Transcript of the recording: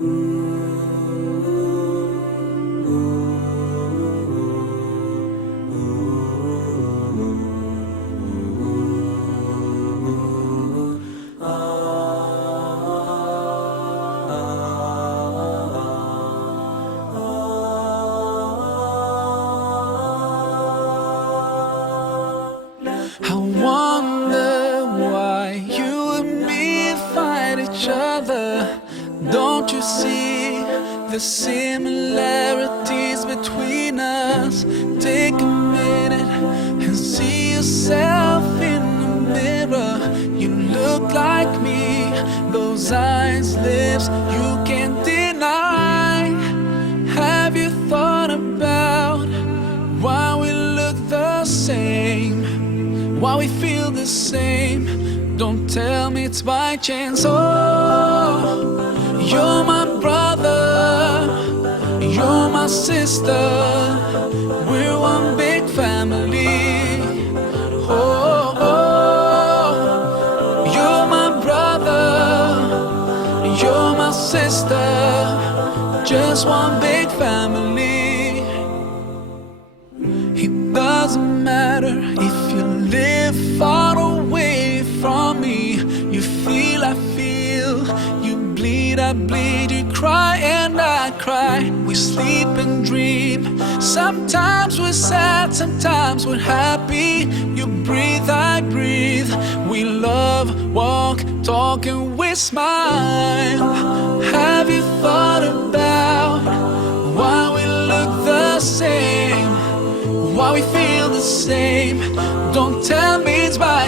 I wonder why you and me fight each other. Don't you see the similarities between us? Take a minute and see yourself in the mirror. You look like me, those eyes, lips, you can't deny. Have you thought about why we look the same? Why we feel the same? Don't tell me it's by chance. Oh, you're my brother, you're my sister, we're one big family. Oh, oh, you're my brother, you're my sister, just one big family. It doesn't matter if you live far away from me. You feel, I feel, you bleed, I bleed, you cry and I cry. We sleep and dream. Sometimes we're sad, sometimes we're happy. You breathe, I breathe. We love, walk, talk and we smile. Have you thought about why we look the same? Why we feel the same? Don't tell me it's by